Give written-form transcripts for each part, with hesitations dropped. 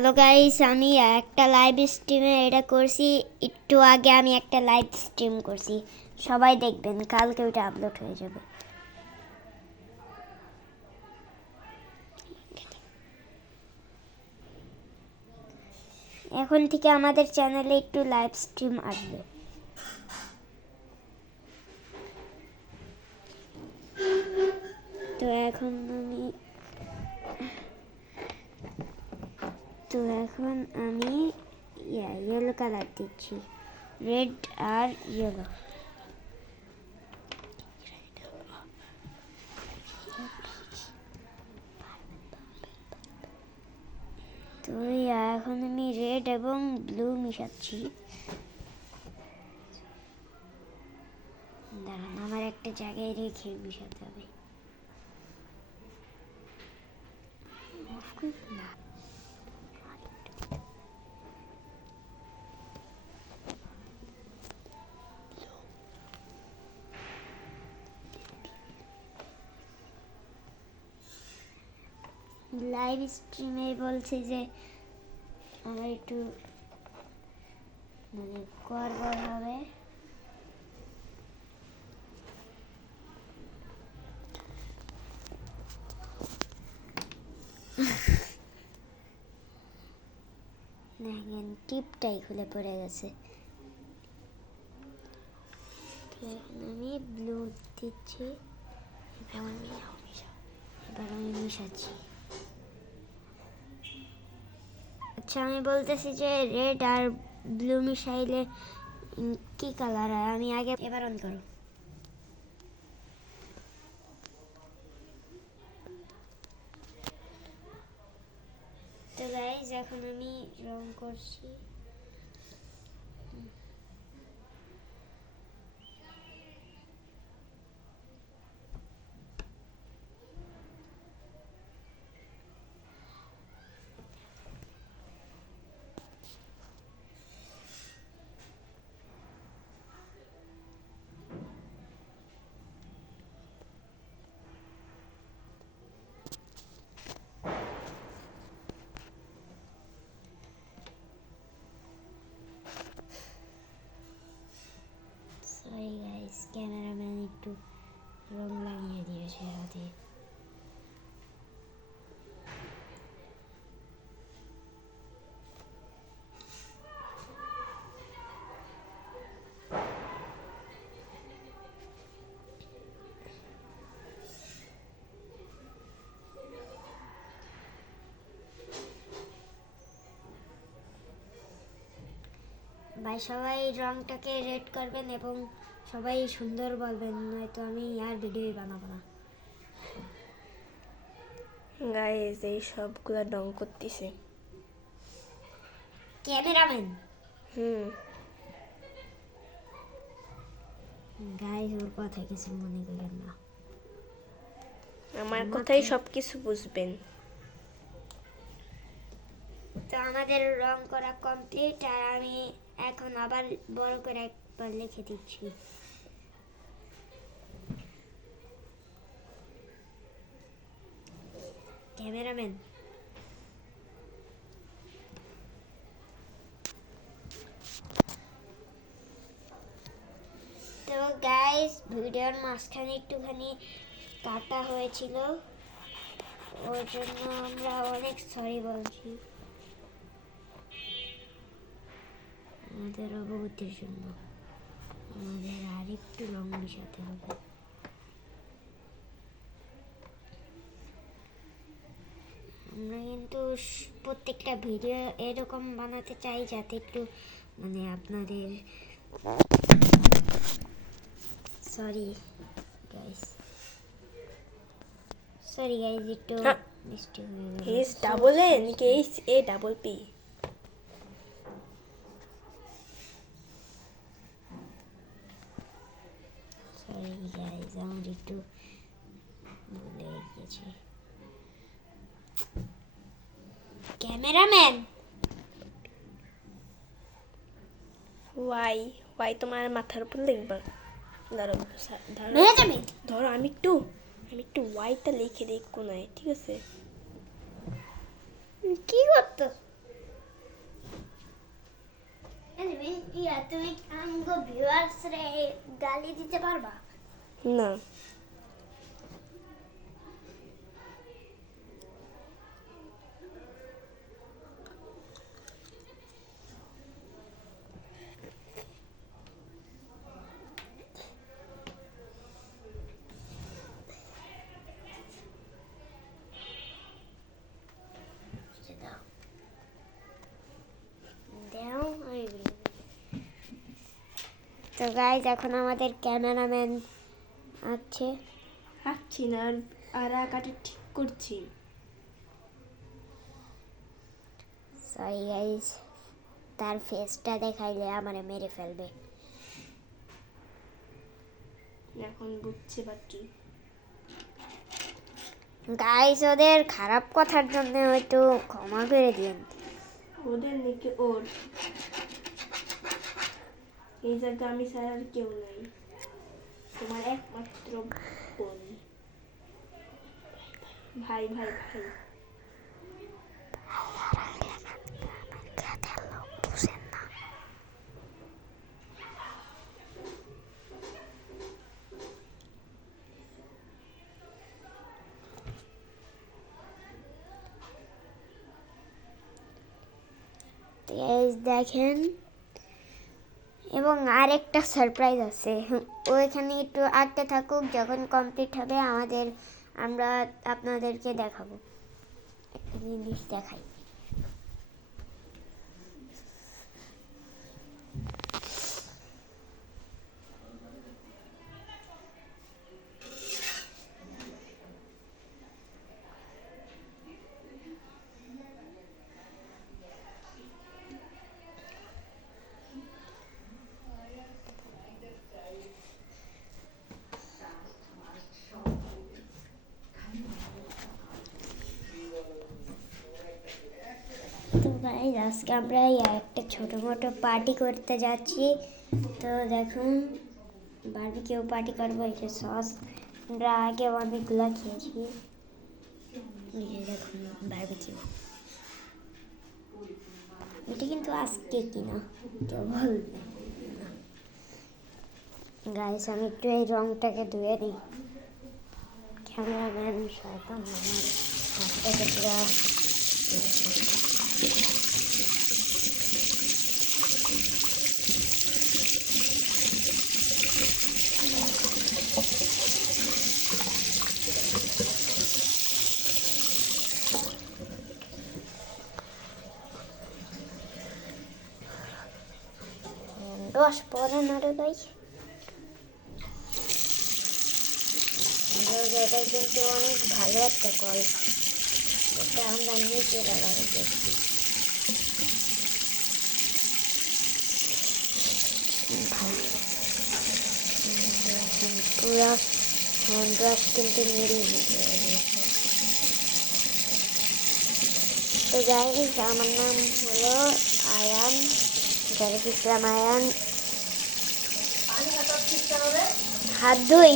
Hello guys, আমি একটা live স্ট্রিমে এটা করছি। একটু আগে আমি একটা লাইভ স্ট্রিম করছি, সবাই দেখবেন, কালকে ওটা আপলোড হয়ে যাবে। এখন থেকে আমাদের চ্যানেলে একটু লাইভ স্ট্রিম আসবে। তো এখন আমি ইয়েলো কালার দিচ্ছি, রেড আর ইয়েলো। তো এখন আমি রেড এবং ব্লু মিশাচ্ছি। দাঁড়ান, আমার একটা জায়গায় রেখে মিশাতে হবে। লাইভ স্ট্রিমে বলছে যে আমার একটু গড়বড় হবে। দেখেন টিপটাই খুলে পড়ে গেছে। তো এখন আমি ব্লু দিচ্ছি, এবার আমি মিশাচ্ছি। আচ্ছা, আমি বলতেছি যে রেড আর ব্লু মিশাইলে কি কালার হয়, আমি আগে এবার অন করো। তো গাইজ, এখন আমি রং করছি। সরি গাইজ, ক্যামেরাম্যান একটু রং লাগিয়ে দিয়েছে হাতে। ভাই, সবাই রংটাকে রেড করবেন এবং সবাই সুন্দর বলবেন, নয়তো আমি আর ভিডিও বানাবো না। গাইস, এই সবগুলা রং করতেছে ক্যামেরাম্যান। গাইস, ওর কথা কিছু মনে করেন না, আমার কথাই সবকিছু বুঝবেন। তো আমাদের রং করা কমপ্লিট, আর আমি এখন আবার বড় করে একবার লিখে দিচ্ছি। ক্যামেরাম্যান। তো গাইস, ভিডিওর মাঝখানে একটুখানি কাটা হয়েছিল, ওর জন্য আমরা অনেক সরি বলছি, আমাদের অবগতির জন্য। আমাদের আর একটু রং মিশাতে হবে। আমরা কিন্তু প্রত্যেকটা ভিডিও এরকম বানাতে চাই যাতে একটু আপনাদের সরি গাইস একটু মিস্টেক হয়ে গেল। এইচ ডাবল এ নাকি H A double P? Sorry guys, আমার একটু ভুলে গেছি। ক্যামেরাম্যান। ওয়াই তোমার মাথার উপর লিখবা। ধরো আমি একটু ওয়াইটা লিখে দিই কোনায়, ঠিক আছে? কি করতো? রে গালি দিতে পারবা? না। দাও তো গাইজ এখন আমাদের ক্যামেরাম্যান আছে। আঁকছি না, আর আঁকাটা ঠিক করছি। সরি গাইজ, তার ফেসটা দেখাইলে আমারে মেরে ফেলবে। এখন বুঝতে পারছি। গাইজ ওদের খারাপ কথার জন্য একটু ক্ষমা করে দিন। ওদের নাকি ওর, এই জায়গা আমি ছাড়া আর কেউ নাই, তোমার একমাত্র বোন। ভাই ভাই ভাই। দেখেন, এবং আরেকটা সারপ্রাইজ আছে। ওইখানে একটু আঁকতে থাকুক, যখন কমপ্লিট হবে আমরা আপনাদেরকে দেখাবো। একটা জিনিস দেখাই। তো গাইজ আজকে আমরা একটা ছোটো মোটো পার্টি করতে যাচ্ছি। তো দেখুন, বারবিকিউ পার্টি করবো। এই যে সস, আমরা আগে অনেকগুলো খেয়েছি। এই যে দেখুন বারবিকিউ, এটা কিন্তু আজকে কিনা কেউ বলবে না। গাইজ আমি একটু এই রংটাকে ধুয়ে নিই। ক্যামেরাম্যান শয়তান আমার হাতটাকে পুরা রস পরে না রে ভাই। এটা কিন্তু অনেক ভালো একটা কল, এটা আমরা নিচে লাগাতে দেখছি। পুরা হ্যান্ডওয়াশ কিন্তু মেরে দিতে। তো গাইস আমার নাম হলো আয়ান, জারিফ ইসলাম আয়ান। হাত ধুই।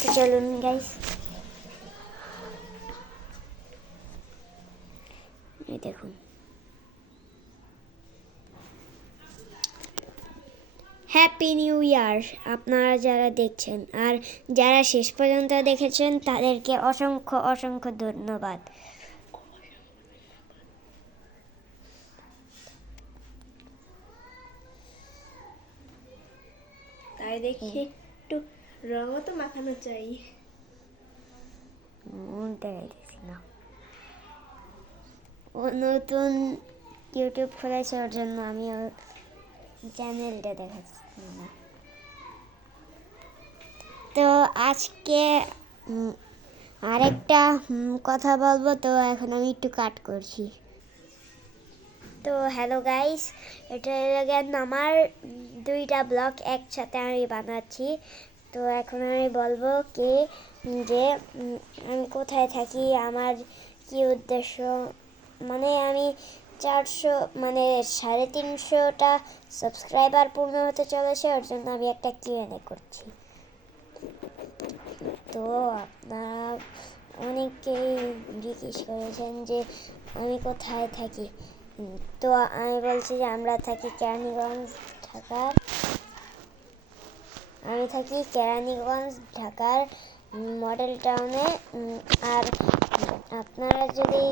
তো চলুন গাইস, এই দেখুন। হ্যাপি নিউ ইয়ার আপনারা যারা দেখছেন, আর যারা শেষ পর্যন্ত দেখেছেন তাদেরকে অসংখ্য অসংখ্য ধন্যবাদ। তাই দেখি একটু রঙও তো মাখানো চাই। দেখাইতেছি না, ও নতুন ইউটিউব খুলেছে, ওর জন্য আমি ওর চ্যানেলটা দেখাচ্ছি না। তো আজকে আরেকটা কথা বলবো, তো এখন আমি একটু কাট করছি। তো হ্যালো গাইস, এটা আমার দুইটা ব্লগ একসাথে আমি বানাচ্ছি। তো এখন আমি বলবো যে আমি কোথায় থাকি, আমার কি উদ্দেশ্য। মানে আমি 350টা সাবস্ক্রাইবার পূর্ণ হতে চলেছে, ওর জন্য আমি একটা Q&A করছি। তো আপনারা অনেকেই জিজ্ঞেস করেছেন যে আমি কোথায় থাকি। তো আমি বলছি যে আমরা থাকি কেরানীগঞ্জ ঢাকার। আমি থাকি কেরানীগঞ্জ ঢাকার মডেল টাউনে। আর আপনারা যদি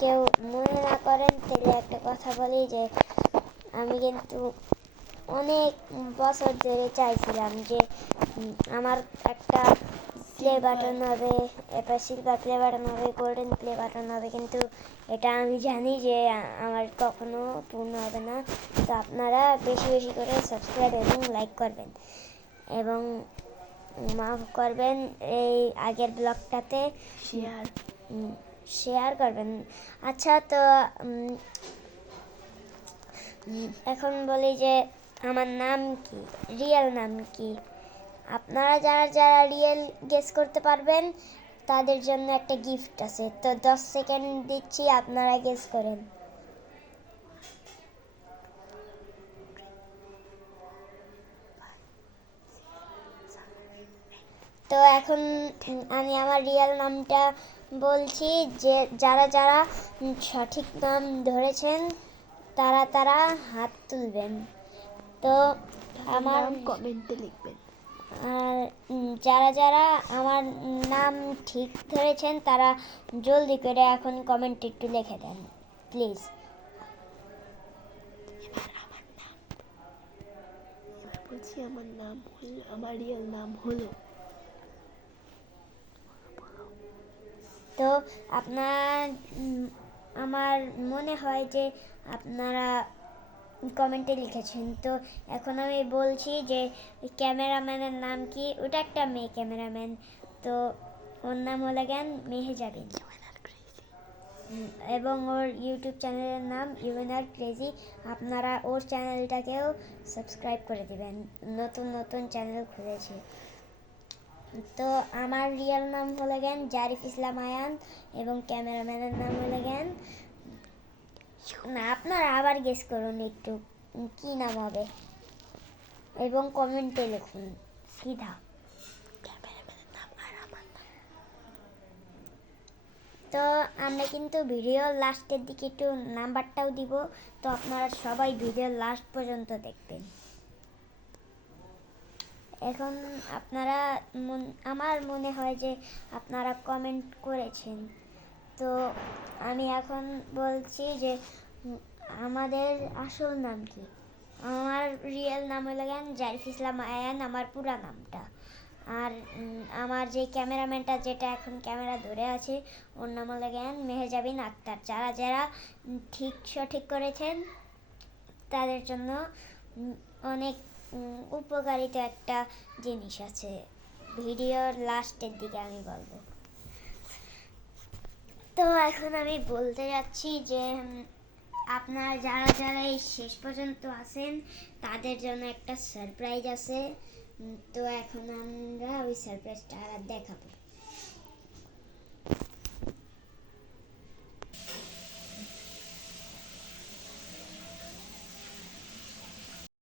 কেউ মনে না করেন তাহলে একটা কথা বলি যে আমি কিন্তু অনেক বছর ধরে চাইছিলাম যে আমার একটা প্লে বাটন হবে, এবার সিলভার প্লে বাটন হবে, গোল্ডেন প্লে বাটন হবে, কিন্তু এটা আমি জানি যে আমার কখনো পূর্ণ হবে না। তো আপনারা বেশি বেশি করে সাবস্ক্রাইব এবং লাইক করবেন এবং মাফ করবেন এই আগের ব্লগটাতে শেয়ার করবেন। আচ্ছা, তো এখন বলি যে আমার নাম কি, রিয়েল নাম কি। আপনারা যারা যারা রিয়েল গেস করতে পারবেন তাদের জন্য একটা গিফট আছে। তো 10 সেকেন্ড দিচ্ছি, আপনারা গেস করেন। তো এখন আমি আমার রিয়েল নামটা বলছি, যে যারা যারা সঠিক নাম ধরেছেন তারা তারা হাত তুলবেন। তো আমার কমেন্টে লিখবেন। আর যারা যারা আমার নাম ঠিক ধরেছেন তারা জলদি করে এখন কমেন্ট একটু লিখে দেন প্লিজ। বলছি আমার নাম হলো, আমার রিয়েল নাম হলো। তো আপনার আমার মনে হয় যে আপনারা কমেন্টে লিখেছেন। তো এখন আমি বলছি যে ক্যামেরাম্যানের নাম কি। ওটা একটা মেয়ে ক্যামেরাম্যান, তো ওর নাম হলো জ্ঞান মেহেজাবিন এবং ওর ইউটিউব চ্যানেলের নাম ইউএনআর ক্রেজি। আপনারা ওর চ্যানেলটাকেও সাবস্ক্রাইব করে দিবেন, নতুন নতুন চ্যানেল খুলেছে। তো আমার রিয়েল নাম হলো জ্ঞান জারিফ ইসলাম আয়ান এবং ক্যামেরাম্যানের নাম হলো জ্ঞান না, আপনারা আবার গেস করুন একটু কি নাম হবে এবং কমেন্টে লিখুন সিধা। তো আমরা কিন্তু ভিডিওর লাস্টের দিকে একটু নাম্বারটাও দিব, তো আপনারা সবাই ভিডিওর লাস্ট পর্যন্ত দেখবেন। এখন আপনারা আমার মনে হয় যে আপনারা কমেন্ট করেছেন। তো আমি এখন বলছি যে আমাদের আসল নাম কি। আমার রিয়েল নাম হলো জ্ঞান জারিফ ইসলাম আয়ান, আমার পুরা নামটা। আর আমার যে ক্যামেরাম্যানটা যেটা এখন ক্যামেরা ধরে আছে ওর নাম হলো জ্ঞান মেহেজাবিন আক্তার। যারা যারা সঠিক করেছেন তাদের জন্য অনেক উপকারিত একটা জিনিস আছে, ভিডিওর লাস্টের দিকে আমি বলবো। তো এখন আমি বলতে যাচ্ছি যে আপনারা যারা যারা এই শেষ পর্যন্ত আছেন তাদের জন্য একটা সারপ্রাইজ আছে। তো এখন আমরা ওই সারপ্রাইজটা দেখাবো।